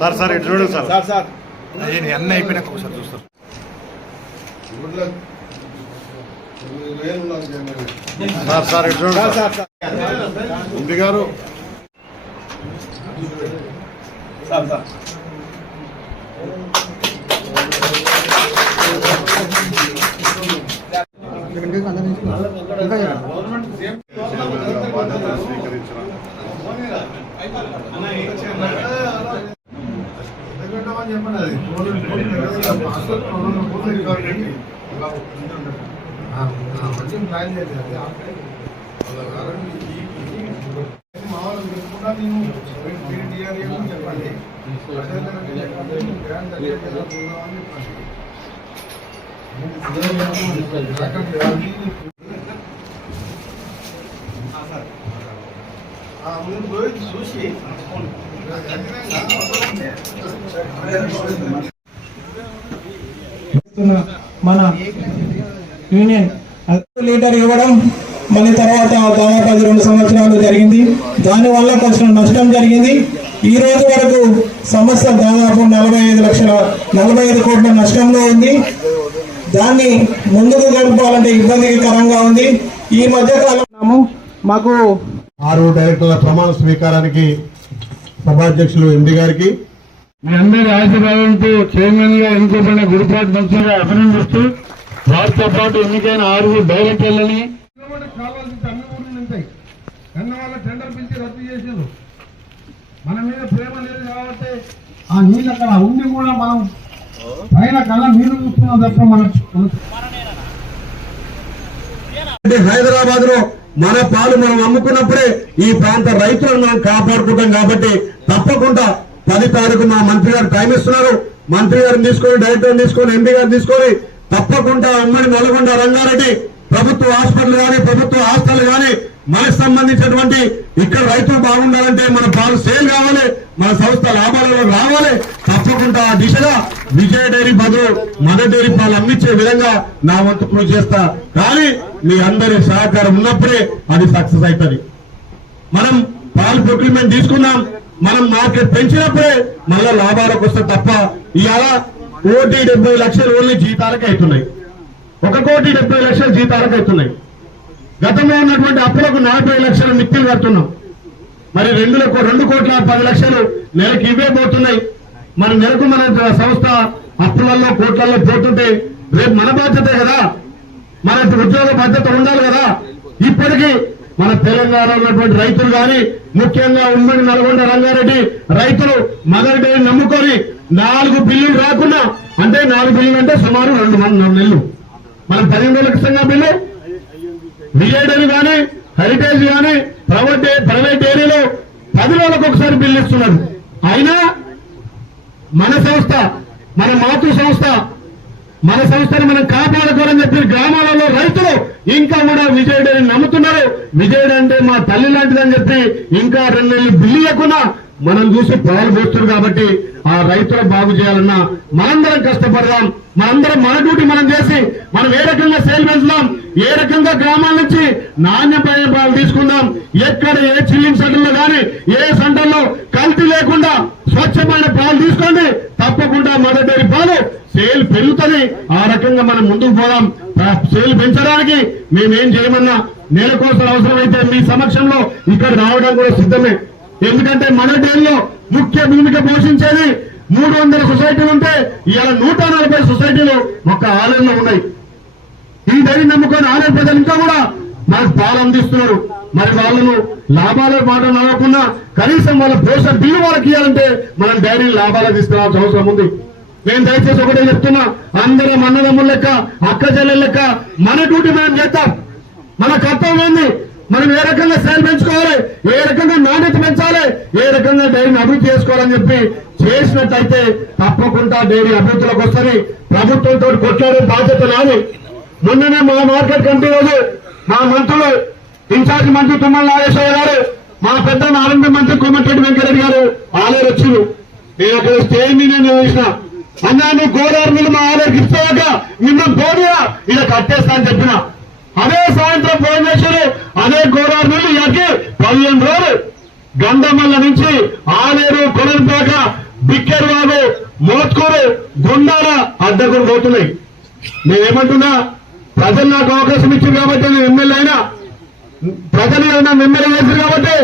Sir sir ఇటు చూడండి sir. Sir sir. నేను అన్నీ అయిపోయినాక ఒకసారి చూస్తాను. సార్ సార్ ఇటు చూడండి sir sir. Sir sir MP గారు సార్ సార్ చేస్తున్న మన యూనియన్ లీటర్ ఇవ్వడం మళ్ళీ తర్వాత దాదాపు అది రెండు సంవత్సరాలు జరిగింది. దానివల్ల కొంచెం నష్టం జరిగింది. ఈ రోజు వరకు సంస్థ దాదాపు నలభై ఐదు లక్షల నలభై ఐదు కోట్ల నష్టంలో ఉంది. దాన్ని ముందుకు జరపాలంటే ఇబ్బందికరంగా ఉంది. ఈ మధ్య కాలంలో మాకు ఆరు డైరెక్టర్ల ప్రమాణ స్వీకారానికి సభాధ్యక్షులు ఎండి గారికి. మీ అందరి ఆశీర్వాదంతో చైర్మన్గా ఎన్నుకోబడిన గురుపాటి మంత్రిగా అభినందిస్తూ వారితో పాటు ఎన్నికైన ఆరుగురు డైరెక్టర్లని కావాల్సిన అన్ని ఊర్లు ఉంటాయి కన్న వాళ్ళ టెండర్ పిలిచి రద్దు చేసిండ్రు. మన మీద ప్రేమ లేదు కాబట్టి ఆ నీళ్ళు అక్కడ ఉండి కూడా మనం పైన కళ్ళ నీళ్ళు చూస్తున్నాం తప్ప మనం అంటే హైదరాబాద్లో మన పాలు మనం అమ్ముకున్నప్పుడే ఈ ప్రాంత రైతులను మనం కాపాడుకుంటాం కాబట్టి తప్పకుండా పది తారీఖు మా మంత్రి గారు టైం ఇస్తున్నారు. మంత్రి గారిని తీసుకొని డైరెక్టర్ తీసుకొని ఎంపీ గారిని తీసుకొని తప్పకుండా ఉమ్మడి నల్గొండ రంగారెడ్డి ప్రభుత్వ హాస్పిటల్ కానీ ప్రభుత్వ హాస్టల్ కానీ మనకు సంబంధించినటువంటి ఇక్కడ రైతులు బాగుండాలంటే మన పాలు సేల్ కావాలి మన సంస్థ లాభాలలో రావాలి. తప్పకుండా ఆ దిశగా విజయ డైరీ బదులు మదర్ డైరీ పాలు అమ్మించే విధంగా నా వంతు కృషి చేస్తా. కానీ మీ అందరి సహకారం ఉన్నప్పుడే అది సక్సెస్ అవుతుంది. మనం పాలు ప్రొక్రిమెంట్ తీసుకున్నాం మనం మార్కెట్ పెంచినప్పుడే మళ్ళా లాభాలకు వస్తే తప్ప ఇవాళ కోటి డెబ్బై లక్షలు ఓన్లీ జీతాలకు అవుతున్నాయి. ఒక కోటి డెబ్బై లక్షల జీతాలకు అవుతున్నాయి. గతంలో ఉన్నటువంటి అప్పులకు నలభై లక్షల మిత్తులు కడుతున్నాం. మరి రెండు రెండు కోట్ల పది లక్షలు నెలకు ఇవే పోతున్నాయి. మరి నెలకు మన సంస్థ అప్పులలో కోట్లలో పోతుంటే రేపు మన బాధ్యతే కదా? మన ఉద్యోగ బాధ్యత ఉండాలి కదా? ఇప్పటికీ మన తెలంగాణలో ఉన్నటువంటి రైతులు కానీ ముఖ్యంగా ఉమ్మడి నల్గొండ రంగారెడ్డి రైతులు మదర్ డైరీ నమ్ముకొని నాలుగు బిల్లులు రాకుండా అంటే నాలుగు బిల్లులు అంటే సుమారు రెండు మంది నెలలు. మనం పదిహేను రోజుల క్రితంగా బిల్లు? విజయ కానీ హెరిటేజ్ కానీ ప్రైవేట్ ప్రైవేట్ ఏరియాలో పది రోజులకు ఒకసారి బిల్లు ఇస్తున్నారు. అయినా మన సంస్థ మన మాతృ సంస్థ మన సంస్థను మనం కాపాడుకోవాలని చెప్పి గ్రామాలలో రైతులు ఇంకా కూడా విజయుడని నమ్ముతున్నారు. విజయుడు అంటే మా తల్లి లాంటిదని చెప్పి ఇంకా రెండు నెలలు బిల్లు ఇవ్వకుండా మనం చూసి పాలు పోస్తున్నారు కాబట్టి ఆ రైతులు బాగు చేయాలన్నా మనందరం కష్టపడదాం. మనందరం మన డ్యూటీ మనం చేసి మనం ఏ రకంగా సేల్ పెంచుదాం? ఏ రకంగా గ్రామాల నుంచి నాణ్యమైన పాలు తీసుకుందాం? ఎక్కడ ఏ చిల్లింగ్ సెంటర్లో కానీ ఏ సెంటర్లో కల్తీ లేకుండా స్వచ్ఛమైన పాలు తీసుకోండి. తప్పకుండా మదర్ డైరీ పాలు సేల్ పెరుగుతుంది. ఆ రకంగా మనం ముందుకు పోదాం. సేల్ పెంచడానికి మేమేం చేయమన్నా నేల కోసం అవసరమైతే మీ సమక్షంలో ఇక్కడ రావడం కూడా సిద్ధమే. ఎందుకంటే మన డైరీలో ముఖ్య భూమిక పోషించేది మూడు వందల సొసైటీలు ఉంటే ఇవాళ నూట నలభై సొసైటీలు ఒక్క ఆలయంలో ఉన్నాయి. ఈ ధైర్యం నమ్ముకొని ఆలయ ప్రజలు ఇంకా కూడా మనకు పాలు అందిస్తున్నారు. మరి వాళ్ళను లాభాల మాట నమ్మకుండా కనీసం వాళ్ళ పోషణ బిల్లు వాళ్ళకి ఇవ్వాలంటే మనం డైరీ లాభాలు తీసుకురావాల్సిన అవసరం ఉంది. నేను దయచేసి ఒకటే చెప్తున్నా అందరం అన్నదమ్ముల లెక్క అక్క చెల్లెల లెక్క మన డ్యూటీ మనం చేస్తాం మన కర్తవ్యం ఏంది? మనం ఏ రకంగా స్థాయి పెంచుకోవాలి? ఏ రకంగా నాణ్యత పెంచాలి? ఏ రకంగా డైరీని అభివృద్ధి చేసుకోవాలని చెప్పి చేసినట్టయితే తప్పకుండా డైరీ అభివృద్ధిలోకి వస్తుంది. ప్రభుత్వంతో కొట్లాడే బాధ్యత నాది. మొన్ననే మా మార్కెట్ కమిటీ రోజు మా మంత్రులు ఇన్ఛార్జ్ మంత్రి తుమ్మల నాగేశ్వర గారు మా పెద్ద ఆరంభ మంత్రి కోమటిరెడ్డి వెంకరెడ్డి గారు ఆలయ వచ్చారు నేను అక్కడ స్టేజ్ మీద అన్నా నువ్వు గోదావరి మా ఆలయకి ఇస్తాక నిన్న బోడియా ఇలా కట్టేస్తా అని చెప్పిన. అదే సాయంత్రం ఫోన్ చేశారు. అదే గోదావరి నుండి ఇక్కడికి పదిహేను రోజులు గంధమల్ల నుంచి ఆలేరు కొలంపేట బిక్కెరవాగు మోత్కూరు గుండాల అద్దెకులు పోతున్నాయి. నేనేమంటున్నా ప్రజలు నాకు అవకాశం ఇచ్చింది కాబట్టి నేను ఎమ్మెల్యే అయినా ప్రజలు నన్ను ఎమ్మెల్యే చేశారు కాబట్టి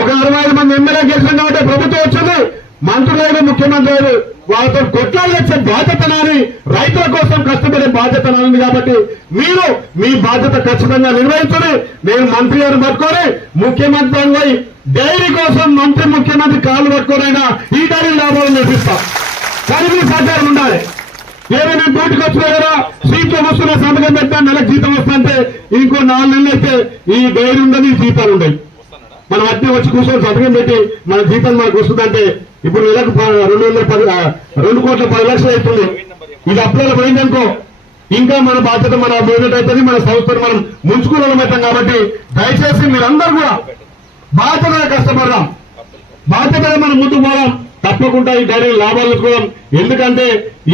ఒక అరవై ఐదు మంది ఎమ్మెల్యే గెలిచారు కాబట్టి ప్రభుత్వం వచ్చింది. మంత్రులైన ముఖ్యమంత్రి వాళ్ళతో కొట్లాడి వచ్చే బాధ్యత నాని రైతుల కోసం కష్టపడే బాధ్యత నాని కాబట్టి మీరు మీ బాధ్యత ఖచ్చితంగా నిర్వహించుని నేను మంత్రి గారు పట్టుకొని ముఖ్యమంత్రి అని పోయి డైరీ కోసం మంత్రి ముఖ్యమంత్రి కాళ్ళు పట్టుకోనైనా ఈ డైరీ లాభాలు నిర్మిస్తాం కానీ మీ సహకారం ఉండాలి. ఏమైనా నేను వచ్చినా కదా సీట్లో వస్తున్న సంతకం పెట్టినా నెలకు జీతం వస్తుంటే ఇంకో నాలుగు నెలలు అయితే ఈ డైరీ ఉండదు ఈ జీతాలు ఉండవు. మనం అట్నే వచ్చి కూర్చొని సంతకం పెట్టి మన జీతం మనకు వస్తుందంటే ఇప్పుడు నెలకు రెండు వందల పది రెండు కోట్ల పది లక్షలు అవుతుంది. ఇది అప్లైలో పోయిందనుకో ఇంకా మన బాధ్యత మన పోయినట్టయితే మన సంస్థను మనం ముంచుకోగలమవుతాం కాబట్టి దయచేసి మీరందరూ కూడా బాధ్యతగా కష్టపడదాం. బాధ్యతగా మనం ముందుకు పోదాం. తప్పకుండా ఈ డైరీ లాభాలు తెచ్చుకోవడం ఎందుకంటే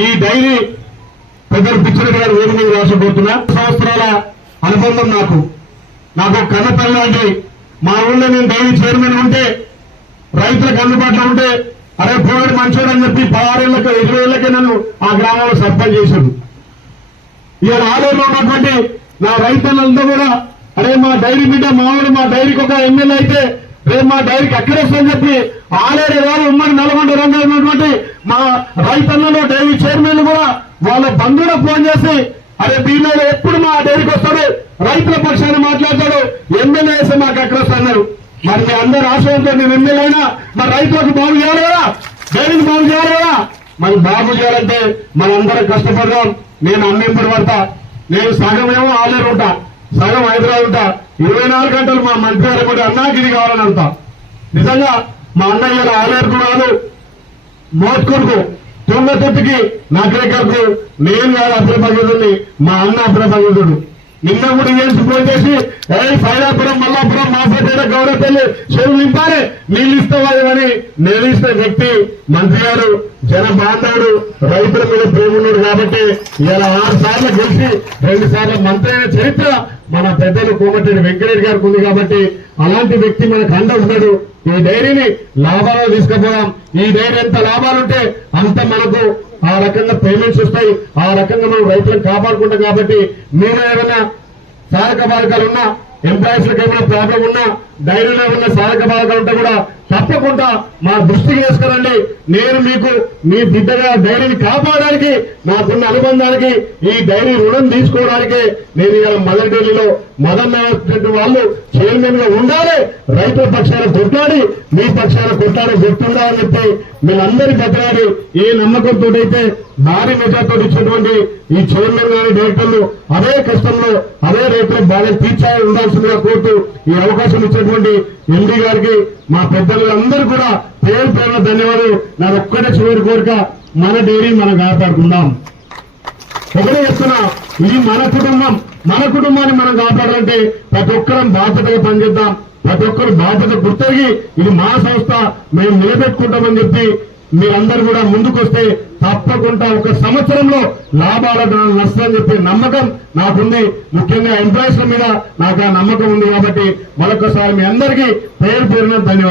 ఈ డైరీ పెద్దలు పిచ్చర్ గారు వేరు మీద రాసబోతున్నా సంవత్సరాల అనుబంధం నాకు. నాకు ఒక కన్నతల్లి లాంటి మా ఊళ్ళో నేను డైరీ చైర్మన్ ఉంటే రైతులకు అందుబాటులో ఉంటే అరే పోయాడు మంచోడు అని చెప్పి పదహారేళ్ళకు ఇరవై ఏళ్ళకే నన్ను ఆ గ్రామంలో సర్పంచ్ చేశాడు. ఇవాళ ఆలయంలో ఉన్నటువంటి నా రైతులంతా కూడా అరే మా డైరీ బిడ్డ మామూలు మా డైరీకి ఒక ఎమ్మెల్యే అయితే రేపు మా డైరీకి అక్కడేస్తని చెప్పి ఆలేరు రాదు ఉమ్మడి నల్గొండ రంగంలో ఉన్నటువంటి మా రైతన్నలు డైరీ చైర్మన్ కూడా వాళ్ళ బంధువులకు ఫోన్ చేసి అరే బీమేలో ఎప్పుడు మా డైరీకి వస్తాడు? రైతుల పక్షాన్ని మాట్లాడతాడు. ఎమ్మెల్యే వేసి మాకు అక్కడ అన్నారు. మరి మీ అందరు ఆశయంతో నేను ఎమ్మెల్యేనా మరి రైతులకు బాగు చేయాలి కదా? డైరీని బాగు చేయాలి కదా? మరి బాగు చేయాలంటే మనందరం కష్టపడదాం. నేను అమ్మింపడి పడతా నేను సగం ఏమో ఆలేరు ఉంటా సగం హైదరాబాద్ ఉంటా ఇరవై నాలుగు గంటలు మా మంత్రి గారు కూడా అన్నాకి ఇది కావాలని అంటా. నిజంగా మా అన్నయ్య ఆలేరుకు రాదు. మోత్కూరుకు తుంగతుర్తికి నగరేకర్కు నేను కాదు అభ్రభగతుడిని మా అన్న అభ్రభగతుడు నిన్న కూడా చేసి ఫోన్ చేసి ఏ సైదాపురం మల్లాపురం మాసపేట గౌరవపల్లి చెరువు నింపారే నీళ్ళు ఇస్తావని నిలదీసిన వ్యక్తి మంత్రి గారు జన బాంధవుడు రైతుల మీద ప్రేమ ఉన్నాడు కాబట్టి ఇలా ఆరు సార్లు గెలిచి రెండు సార్లు మంత్రి అయిన చరిత్ర మన పెద్దలు కోమటిరెడ్డి వెంకటరెడ్డి గారికి ఉంది కాబట్టి అలాంటి వ్యక్తి మనకు అండ ఉన్నాడు. ఈ డైరీని లాభాలు తీసుకుపోదాం. ఈ డైరీ ఎంత లాభాలుంటే అంత మనకు ఆ రకంగా పేమెంట్స్ వస్తాయి. ఆ రకంగా మనం రైతులను కాపాడుకుంటాం కాబట్టి మీరు ఏమైనా సహాయక బాధకాలు ఉన్నా ఎంప్లాయీస్లకు ఏమైనా ప్రాబ్లం ఉన్నా డైరీలో ఉన్న సహాయక బాధకాలు ఉంటే కూడా తప్పకుండా మా దృష్టికి తీసుకురండి. నేను మీకు మీ బిడ్డగా డైరీని కాపాడడానికి నాకున్న అనుబంధానికి ఈ డైరీ రుణం తీసుకోవడానికి నేను ఇలా మదర్ ఢిల్లీలో మదన్ వాళ్ళు చైర్మన్గా ఉండాలి. రైతుల పక్షాన కొట్లాడి మీ పక్షాన కొట్లాడి గుర్తుందా అని చెప్పి వీళ్ళందరి బతలాడి ఏ నమ్మకంతో అయితే భారీ మెజార్టీతో ఇచ్చినటువంటి ఈ చైర్మన్ గారి డైరెక్టర్లు అదే కష్టంలో అదే రేట్లో బాగా తీర్చాలి ఉండాల్సిందిగా కోరుతూ ఈ అవకాశం ఇచ్చినటువంటి ఎండి గారికి మా పెద్దలందరూ కూడా పేరు పేరున ధన్యవాదాలు. నా ఒక్కటే చివరి కోరిక మన డైరీ మనం కాపాడుకుందాం. ఒకటే చెప్తున్నా ఇది మన కుటుంబం. మన కుటుంబాన్ని మనం కాపాడాలంటే ప్రతి ఒక్కరం బాధ్యతగా పనిచేద్దాం. ప్రతి ఒక్కరు బాధ్యత గుర్తెరిగి ఇది మా సంస్థ మేము నిలబెట్టుకుంటామని చెప్పి మీరందరూ కూడా ముందుకొస్తే తప్పకుండా ఒక సంవత్సరంలో లాభాల నష్టం చెప్పే నమ్మకం నాకుంది. ముఖ్యంగా ఎంప్లాయీస్ మీద నాకు ఆ నమ్మకం ఉంది కాబట్టి మరొకసారి మీ అందరికీ పేరు పేరున ధన్యవాదాలు.